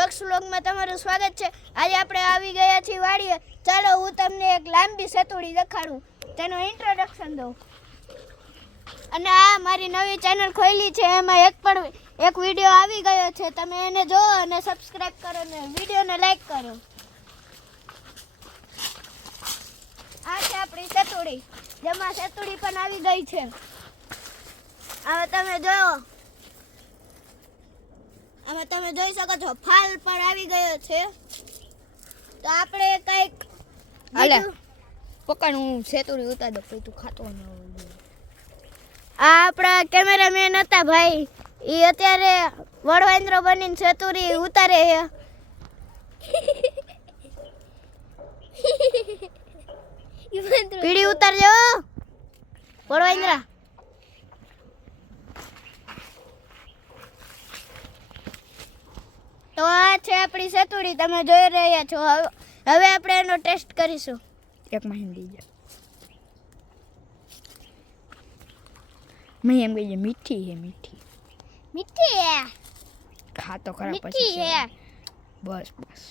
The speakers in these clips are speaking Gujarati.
દક્ષ વ્લોગમાં તમારું સ્વાગત છે। આજે આપણે આવી ગયા છીએ વાડીએ। ચાલો હું તમને એક લાંબી સતોડી દેખાડું, તેનું ઇન્ટ્રોડક્શન દઉં। અને આ મારી નવી ચેનલ ખોલી છે, એમાં એક વિડિયો આવી ગયો છે, તમે એને જો અને સબસ્ક્રાઇબ કરો ને વિડિયોને લાઈક કરો। આ છે આપણી સતોડી, જેમાં સતોડી પણ આવી ગઈ છે। હવે તમે જોવો, આમાં તમે જોઈ શકો છો ફાલ પર આવી ગયો છે। તો આપણે કઈક હાલે પકડ, હું સેતુરી ઉતાર દઉં પછી તું ખાતો ન હોય। આ આપણા કેમેરામેન હતા ભાઈ, એ અત્યારે વડવાંદ્રો બનીને સેતુરી ઉતારે છે। પીડી ઉતારજો વડવાંદ્રા। તો આ છે આપણી સતુડી, તમે જોઈ રહ્યા છો। હવે આપણે એનો ટેસ્ટ કરીશું। એક મહિને દઈ જાય, મેં એમ કહીએ મીઠી છે, મીઠી મીઠી હે, ખાતો ખરા મીઠી પછી હે। બસ બસ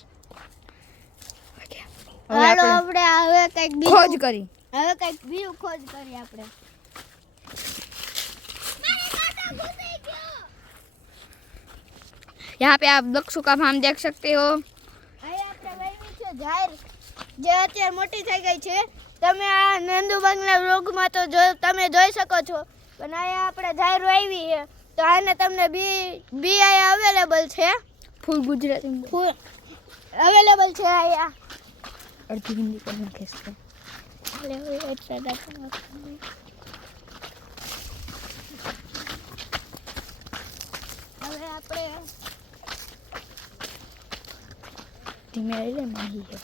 હાલો આપણે હવે કઈક ખોજ કરી, હવે કઈક બીજું ખોજ કરી આપણે। यहाँ पे आप दक्षु का फार्म देख सकते हो। અહીંયા આપણે વાવી છે જાહેર, જે અત્યારે મોટી થઈ ગઈ છે। તમે આ નંદુ બંગલા વ્લોગમાં તો તમે જોઈ શકો છો, પણ અહીંયા આપણે જાહેર વાવી છે, તો આને તમને બી અહીંયા અવેલેબલ છે। फुल गुजराती में ફૂલ અવેલેબલ છે અહીંયા। अर्धी हिंदी करना खींचते હવે આપણે धीमे ले नहीं है।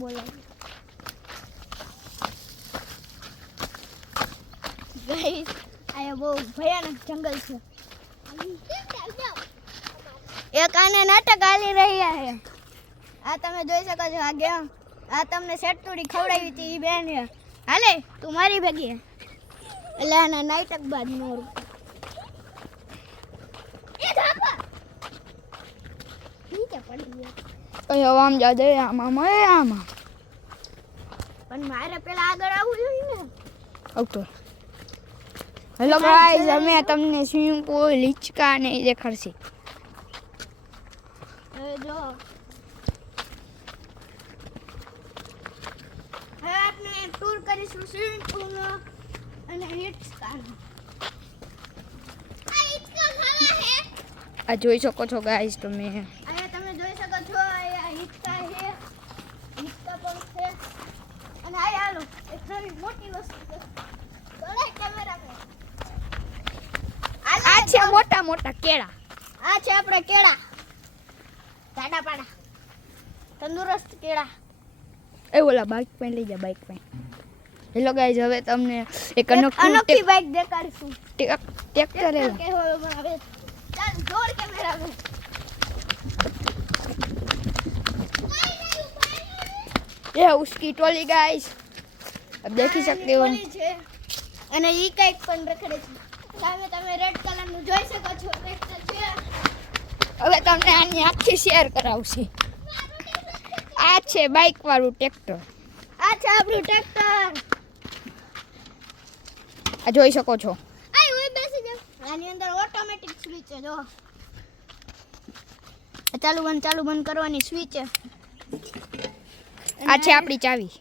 બોલે ગાઈસ, આ બહુ ભયાનક જંગલ છે। એક આને નાટક હાલી રહ્યા છે, આ તમે જોઈ શકો છો। આ ગેમ, આ તમને સેટુડી ખવડાવી હતી ઈ બેન છે। હાલે તું મારી ભેગી હે, એટલે આના નાટક બાદ મોર આમ જા દે, આમાં મરે આમાં પણ મારે પેલા આગળ આવવું જોઈએ ને। આવતો। હેલો ગાઈસ, અમે તમને સ્વિમિંગ પૂલ હિંચકા ને દેખાડશે। હવે જો, હવે આપણે ટૂર કરીશું સ્વિમિંગ પૂલનો અને હિંચકાનો। આ હિંચકા ખાવા હે, આ જોઈ શકો છો ગાઈસ તમે। અહીંયા તમે જોઈ શકો છો, અહીંયા હિંચકા છે, હિંચકા પણ છે। અને આ હાલો એક નવી મોટી વસ્તુ છે, બોલે કેમેરામેન। આ છે મોટા મોટા કેળા। આ છે આપણે કેળા, જાડા પાડા તંદુરસ્ત કેળા। એ ઓલા બાઇક પર લઈ જા, બાઇક પર। હેલો ગાઈસ, હવે તમને એક અનોખી બાઇક દેખાડીશું। ટ્રેક્ટર લે કે હવે હવે ચાલ જોર કેમેરામેન। ये उसकी ट्रॉली गाइस, अब देख ही सकते हो। અને ઈ કઈક પણ રખડે છે, સામે તમે રેડ કલરનું જોઈ શકો છો ટ્રેક્ટર છે। હવે તમને આની આખી શેર કરાવશે। આ છે બાઇક વાળું ટ્રેક્ટર, આ છે આપણું ટ્રેક્ટર। આ જોઈ શકો છો। આય ઓય બેસી જાવ, આની અંદર ઓટોમેટિક સ્વિચ છે, જો આ ચાલુ બંધ કરવાની સ્વિચ છે। આ છે આપણી ચાવી,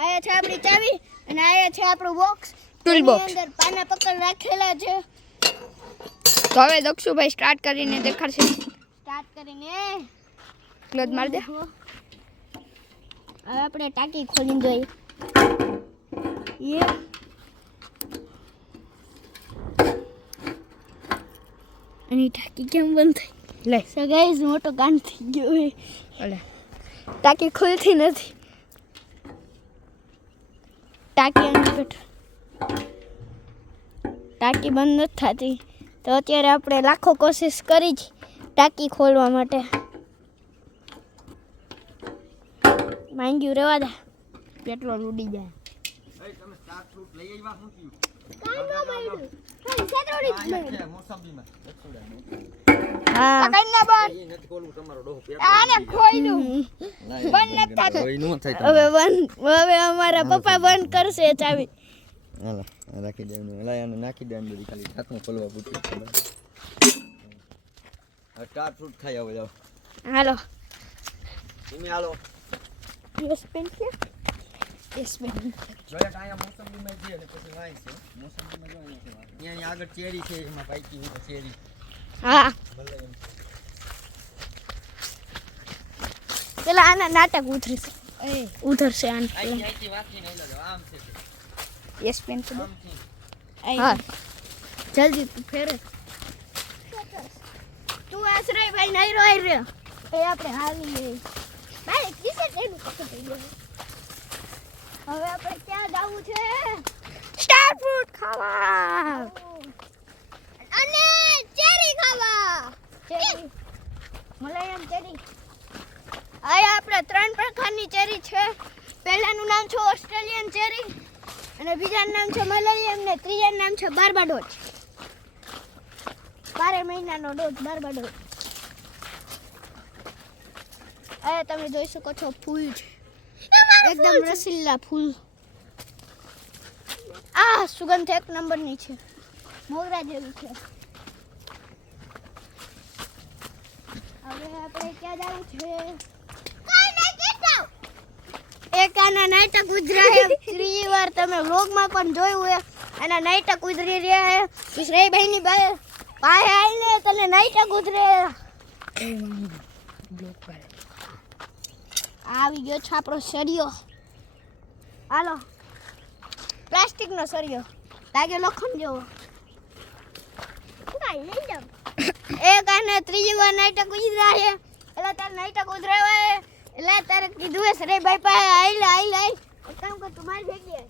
આયા છે આપણી ચાવી, અને આયા છે આપણું બોક્સ, ટૂલ બોક્સ। અંદર પાના પકડ રાખેલા છે। તો હવે દક્ષુભાઈ સ્ટાર્ટ કરીને દેખાડશે। સ્ટાર્ટ કરીને ક્લચ માર દે। હવે આપણે ટાંકી ખોલીને જોઈએ। અને ટાંકી કેમ બંધ થઈ? લે સો ગાઈસ, મોટો કાન થઈ ગયો છે, લે ટાંકી ખુલતી નથી। ટાંકી અંદર બેઠો, ટાંકી બંધ નથી થતી। તો અત્યારે આપણે લાખો કોશિશ કરી છે ટાંકી ખોલવા માટે। માંગ્યું રેવા દે, પેટ્રોલ ઉડી જાય। તમે સ્ટાર્ટ ફ્રૂટ લઈ આવ્યા, શું થયું? કાઈ ન મળ્યું, ખાલી સેતોડી જ આ નહીં. છે મોસંબીમાં એકસોડા હા પકડને બસ એ નથી ખોલવું તમારો ડોહો પેપર આને ખોઈ દઉં લાઈ બંધ નથી થતું. કોઈ નો થાય હવે હવે અમારા પપ્પા બંધ કરશે ચાવી. હાલો આ રાખી દેવાનું લાઈ આને નાખી દેવાનું બધી ખાલી હાથમાં ખોલવા પૂરતું આ સ્ટાર ફ્રૂટ ખાઈ આવો જાવ હાલો તમે હાલો યસ પેન કે યસ પેન. જોયા કાયા મોસંબીમાં છે અને પછી વાય છે મોસંબીમાં જો અહીંયા આગળ ચેરી છે એમાં પાકી હોય ચેરી હા ભલે એમ પેલા આના નાટક ઉતરશે ઉતરશે આને આઈ આઈ વાતની નહીં લાગે આમ છે યસ પેન તો આમ છે હા જલ્દી તું ફેરે તું આશ્રય ભાઈ નહીં રોઈ રે એ આપણે હાલી લઈએ ભાઈ કિસે એનું પકડી લે. હવે આપણે ક્યાં જવું છે? સ્ટાર ફ્રૂટ ખાવા અને ચેરી ખાવા. ચેરી મલાયમ ચેરી. આયા આપણે 3 પ્રકારની ચેરી છે. પહેલાનું નામ છે ઓસ્ટ્રેલિયન ચેરી અને બીજાનું નામ છે મલાયમ ને ત્રીજાનું નામ છે બાર્બાડોસ. 12 મહિનાનો ડોઝ બાર્બાડોસ. આ તમે જોઈ શકો છો ફૂલ છે એકદમ રસીલા ફૂલ. આ સુગંધ 1 નંબરની છે મોગરા જેવી છે. હવે આપણે ક્યાં જવું છે? એક આના નાટક ઉધરા હે. ત્રીજી વાર તમે વ્લોગમાં પણ જોયું હે આના નાટક ઉધરી રહ્યા હે. શ્રેયભાઈની પાસે આવીને તને નાટક ઉધરે. આવી ગયો છે આપણો સરિયો. હાલો પ્લાસ્ટિકનો સરિયો લાગે લોખંડ જેવો. એક આને ત્રીજી વાર નાટક ઉધરા છે એટલે તારે નાટક ઉધરાવાય એટલે તારે કીધું હે શ્રેયભાઈ પાસે આઈ કામ કર તું મારી ભેગી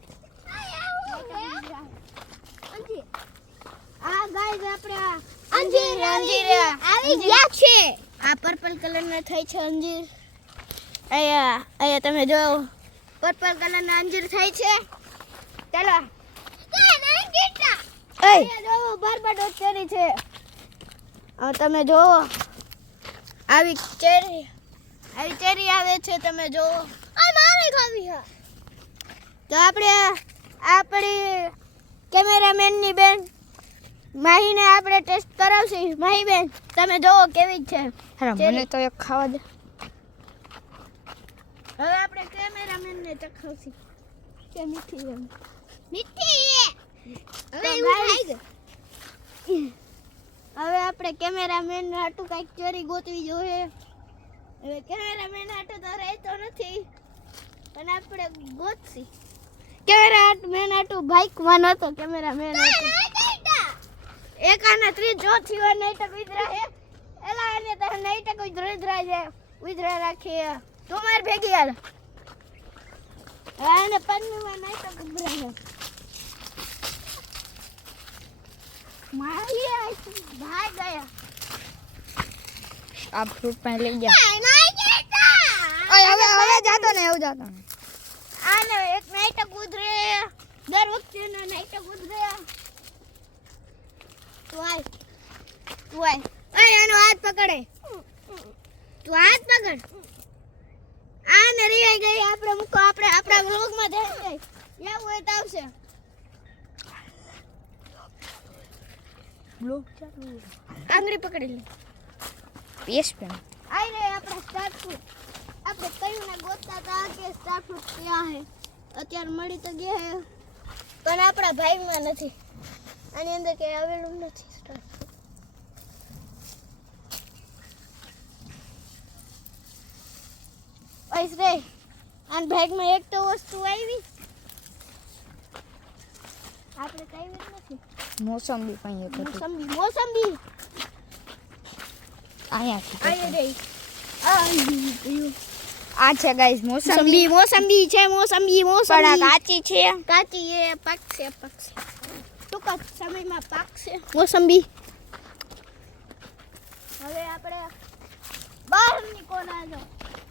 આ ગાઈસ આપણે અંજીર આવી ગયા છે. આ પર્પલ કલરના થાય છે અંજીર. અહીંયા તમે જો પર્પલ કલરના અંજીર થાય છે. ચાલો અહીંયા જો બાર્બાડોસ ચેરી છે. તમે જો આવી ચેરી આવે છે તમે જો. મારે ખાવી છે તો આપણી કેમેરામેનની બેન માહીને આપણે ટેસ્ટ કરાવશી. માહી બેન તમે જોવો કેવી છે. મને તો એક ખાવા દે. હવે આપણે કેમેરામેનને ચખાવશી કે મીઠી છે. મીઠી હવે એવું થાય છે. હવે આપણે કેમેરામેન હાટુ કઈક ચોરી ગોતવી જોઈએ. હવે કેમેરામેન હાટુ તો રહેતો નથી પણ આપણે ગોતશી. કેમેરામેન હાટુ બાઇકમાં નતો કેમેરામેન હાટુ. એક આના 3 વાર નાટક ઉધરા હે એલા આને તો નાટક ઉધરા છે ઉધરા રાખી. તું માર ભેગી હાલ. આને 5મી વાર નાટક ઉધરા છે. મારી ભાઈ ગયા આ ફ્રૂટ પણ લઈ જા. ઓય હવે જાતો ને એવું જાતો ને. આને એક નાટક ઉધરે દર વખતે નાટક ઉધરે. તું આય ઓય આનો હાથ પકડે. તું હાથ પકડ. આને રીવાઈ ગઈ આપણે મૂકો. આપણે આપણા વ્લોગમાં જઈ જાય એવું હોય તો આવશે. બ્લોક ચાલુ. આંગળી પકડી લે. યસ પેન આઈ રે આપણા સ્ટાર ફ્રૂટ. આપણે કયું ને ગોતતા હતા કે સ્ટાર ફ્રૂટ ક્યાં હે. અત્યારે મળી તો ગયા હે પણ આપણા ભાઈમાં નથી. આની અંદર કે આવેલું નથી સ્ટાર ફ્રૂટ. ઓય રે આન બેગમાં એક તો વસ્તુ આવી આપણે કઈ નથી. મોસંબી પણ એક હતું. મોસંબી અહીંયા આઈ રે આ છે ગાઈસ મોસંબી. મોસંબી છે. મોસંબી પણ આ કાચી છે. કાચી એ પાકશે ટૂંક સમયમાં પાકશે મોસંબી. હવે આપણે બહારની કોના જો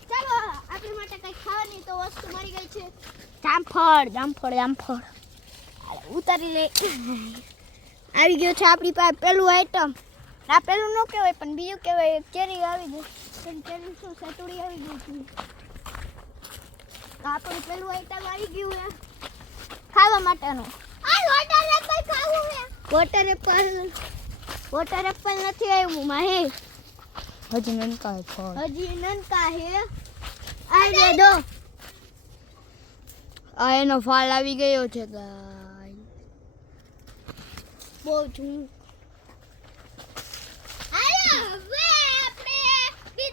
ચાલો આપણી માટે કઈ ખાવાની તો વસ્તુ મળી ગઈ છે. જામફળ ઉતારી લે. આવી ગયું છે આપણી પાસે પેલું આઈટમ. આ પેલું ન કહેવાય પણ બીજું કહેવાય. કેરી આવી ગઈ. કેરી શું સતુડી આવી ગઈ છે. આપણું પેલું આઈટમ આવી ગયું છે ખાવા માટેનું. આ વોટર એપલ ખાવું છે. વોટર એપલ નથી આવ્યું માહી. હજી નનકા હે ફળ. હજી નનકા હે. આ દે દો. આ એનો ફળ આવી ગયો છે ગાય. બહુ છું.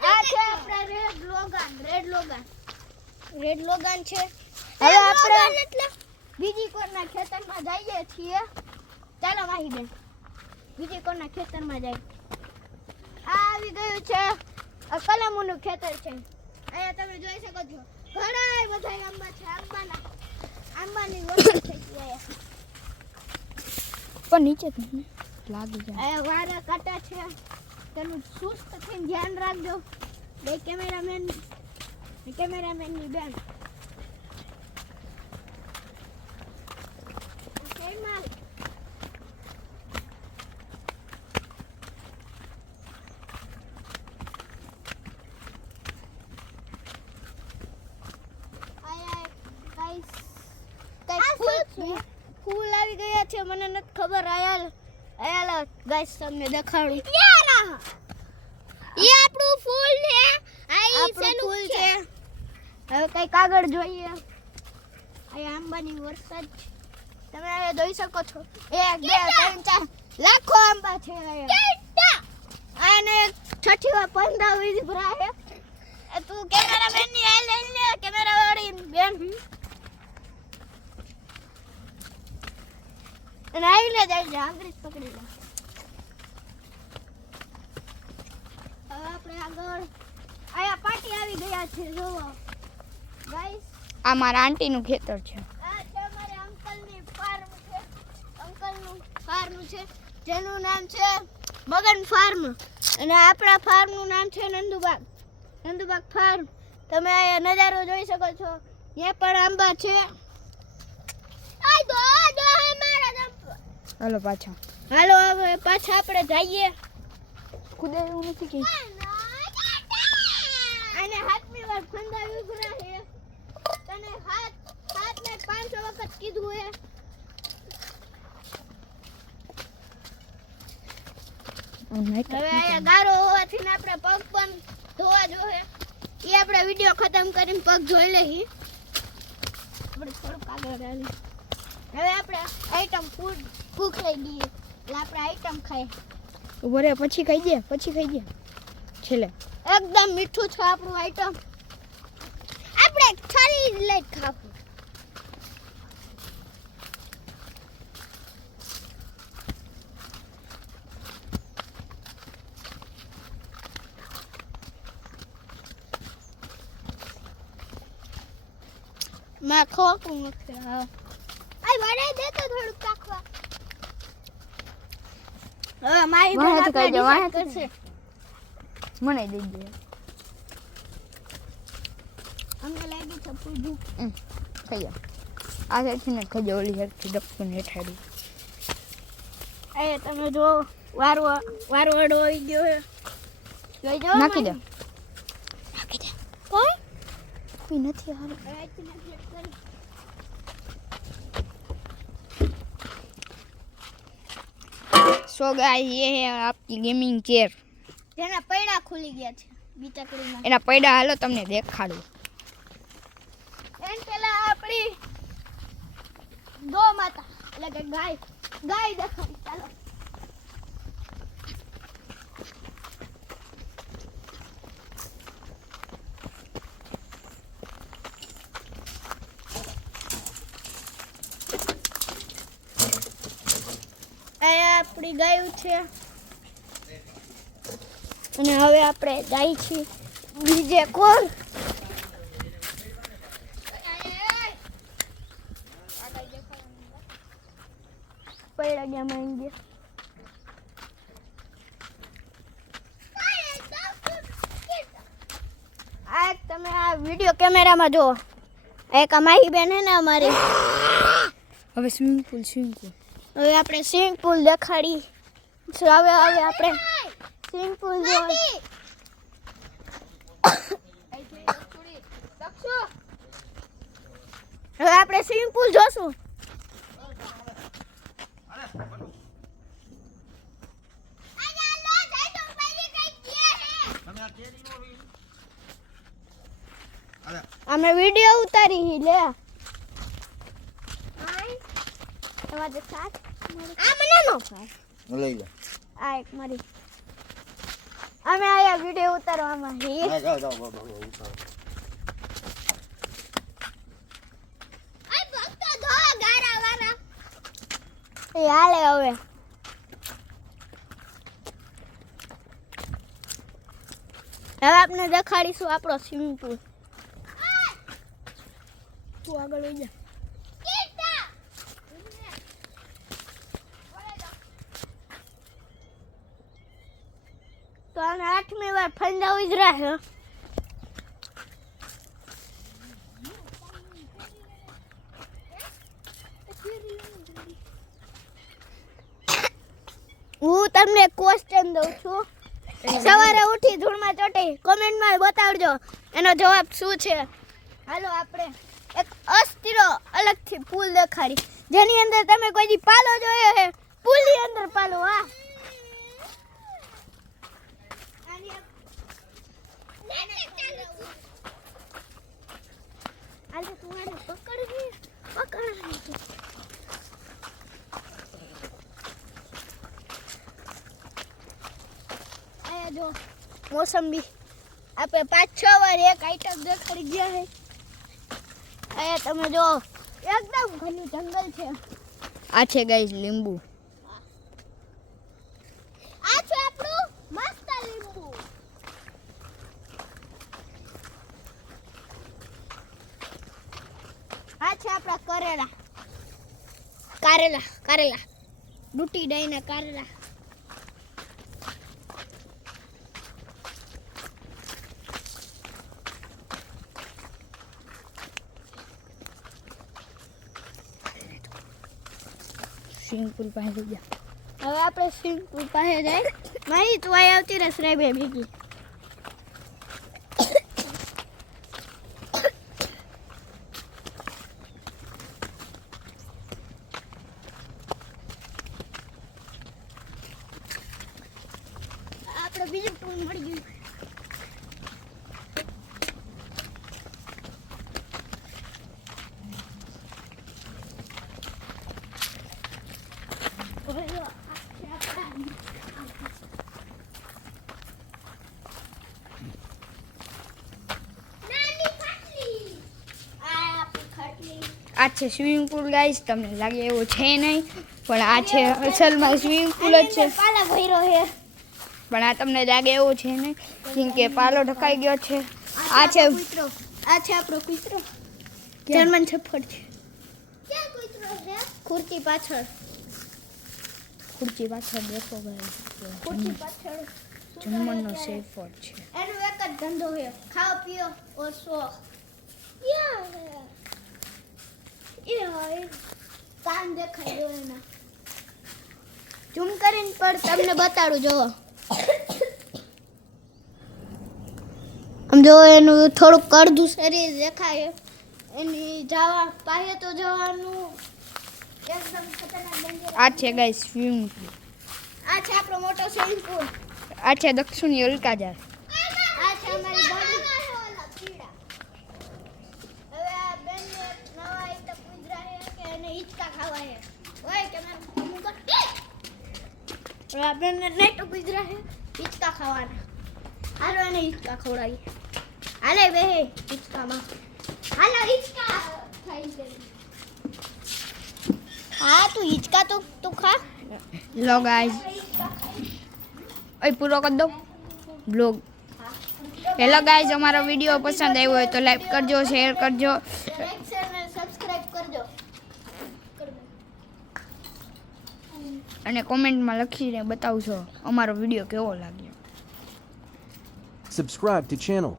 આ છે આપણા રેડ લોગાન છે. હવે આપણે બીજી કોરના ખેતરમાં જઈએ છીએ. ચાલો માહી બેન બીજી કોરના ખેતરમાં જાય. આ આવી ગયું છે આ કલમોનું ખેતર છે. અહીંયા તમે જોઈ શકો છો ઘણા બધા આંબા છે. આંબાની વસ્તુ છે અહીંયા. પણ નીચે જ નહીં લાગી જાય. અહીંયા વારા કાંટા છે. તેનું સુસ્ત થઈને ધ્યાન રાખજો. બે કેમેરામેનની બેન. ફૂલ આવી ગયા છે. મને નથી ખબર. આયા ગાઈસ તમને દેખાડું. ઈ આપણું ફૂલ છે. આપણું ફૂલ છે. હવે કઈ કાગળ જોઈએ. અહીંયા આંબાની વરસાદ છે. તમે અહીંયા જોઈ શકો છો 1 2 3 4 લાખો આંબા છે અહીંયા. આને છઠ્ઠી વાર પંદા વીજ ભરા છે. તું કેમેરામેન ની આ લઈ લે. કેમેરા વાળી બેન અને આવી લે જાય. આંગળી પકડી લે. હવે આપણે આગળ આયા પાટી આવી ગયા છે. જોવો ગાઈસ આ મારા આંટીનું ખેતર છે. આ છે અમારા અંકલની ફાર્મ છે. અંકલનું ફાર્મ છે જેનું નામ છે મગન ફાર્મ. અને આપણા ફાર્મનું નામ છે નંદુબાગ ફાર્મ. તમે અહીંયા નજારો જોઈ શકો છો. ત્યાં પણ આંબા છે. હાલો પાછા. હાલો હવે પાછા આપણે જઈએ. ખુદે એવું નથી કે અને હાથની વાર ફંદાવી ભરા છે. તને હાથને 500 વખત કીધું હે. હવે અહીંયા ગારો હોવાથી ને આપણે પગ પણ ધોવા જોઈએ. એ આપણે વિડિયો ખતમ કરીને પગ ધોઈ લઈએ. આપણે થોડુંક આગળ ચાલીએ. હવે આપણે આઈટમ ભૂખ લઈ દઈએ એટલે આપણે આઈટમ ખાઈ. ઉભો રે પછી ખાઈ દે છેલ્લે. એકદમ મીઠું છે આપણું આઈટમ. આપણે થાળી લઈ ખાવું. માં ખોકું છે. હા આ વડે દે તો થોડું કાખવા. હવે મારી બેન વાહે તો આપણે કઈ decide કરશે. મને દઈ દે. અમને લાગી છે ભૂખ. થઈ ગયા. આ સાઈડથી ને ખજો ઓલી સાઈડથી ડબકું હેઠાડી. એ તમે જો વારો અડો આવી ગયો છે. જોઈ જાઓ નાખી દે. કોઈ કોઈ નથી હાલ. सो गाइस ये है आपकी गेमिंग चेयर. જેના પૈડા ખુલી ગયા છે બીચકડીમાં. એના પૈડા હાલો તમને દેખાડું. એન પેલા આપણી ગો માતા એટલે કે ગાય દેખાડી. ચાલો આ આપણી ગાયું છે. અને હવે આપણે જાય છીએ બીજે કોણ. પૈડા ગયા માંગી ગયા. આ તમે આ વિડિયો કેમેરામાં જો. એક અમારી બેન હે ને અમારી. હવે સ્વિમિંગ પૂલ હવે આપણે સ્વિમિંગ પુલ દેખાડી. હવે આપણે સ્વિમિંગ પુલ જોવા. હવે આપણે સ્વિમિંગ પુલ જોશું. અમે વિડિયો ઉતારી લે. તમારે સાથ આ મને નો ભાઈ લઈ લે. આ એક મારી. અમે આયા વિડિયો ઉતારવામાં હી. જાઓ આ ભક્તો ધો ગારા વાળા. એ હાલે હવે. હવે આપણે દેખાડીશું આપણો સ્વિમિંગ પુલ. તું આગળ લઈ જા. તો આને 8મી વાર ફંદાવી જ રહે. હું તમને ક્વેશ્ચન દઉં છું. સવારે ઉઠી ધૂળમાં ચોટી કોમેન્ટમાં બતાવજો એનો જવાબ શું છે. હાલો આપણે એક અસ્થિરો અલગથી પુલ દેખાડી જેની અંદર તમે કોઈ દી પાલો જોયો હે. પુલની અંદર પાલો. હા આલે તું આને પકડ. આયા જો મોસંબી. આપણે 5-6 વાર એક આઈટમ દેખાડી ગયા હે. આયા તમે જો એકદમ ઘનું જંગલ છે. આ છે ગાઈસ લીંબુ. આ છે આપણું મસ્ત લીંબુ. આ છે આપણા કારેલા ડૂટી ડાઈના કારેલા. સ્વિમિંગ પુલ પાસે જા. હવે આપણે સ્વિમિંગ પુલ પાસે જાય. મારી તું આઈ આવતી રસ રે બે ભેગી. આપણે બીજું પુલ મળી ગયું. આ છે સ્વિમિંગ પુલ ગાઈસ. તમને લાગે એવું છે નહીં પણ આ છે અસલમાં સ્વિમિંગ પુલ જ છે. પાલા ભર્યો છે. પણ આ તમને લાગે એવું છે નહીં કેમ કે પાલો ઢકાઈ ગયો છે. આ છે કૂતરો. આ છે આપણો કૂતરો. જર્મન શેફર્ડ છે. ક્યાં કૂતરો છે? ખુરચી પાછળ દેખો ગાઈસ. ખુરચી પાછળ જર્મનનો શેફર્ડ છે. એનો એક જ ધંધો છે ખાઓ પીઓ ઓર સો. ક્યાં હે? એ હોય કાન દેખાય જો એના. ઝૂમ કરીને પણ તમને બતાડું જોવો. આમ જો એનું થોડુંક અડધું શરીર દેખાય. એની જવા પાસે તો જવાનું એકદમ ખતરનાક ડેન્જર. આ છે ગાઈસ સ્વિમિંગ પુલ. આ છે આપણો મોટો સ્વિમિંગ પુલ. આ છે દક્ષિણી અલકાજાર. આ છે અમારી બોડી. હવે આ બેનને નવા આઈટમ પૂછરા છે કે એને હિંચકા ખાવા છે. ઓય કે મારું મુકર. હવે આ બેનને નેટ પૂછરા છે હિંચકા ખાવાના. હાલો એને હિંચકા ખવડાવી. હાલે બે હિંચકામાં. હાલો હિંચકા ખાઈ ગઈ. હા તું હિંચકા તો તું ખા. લો ગાઈસ પૂરો કરી દો બ્લોગ. હેલો ગાઈસ, અમારો વિડીયો પસંદ આવ્યો હોય તો લાઈક કરજો, શેર કરજો, સબસ્ક્રાઇબ કરજો અને કોમેન્ટમાં લખીને બતાવજો અમારો વિડીયો કેવો લાગ્યો. Subscribe to channel.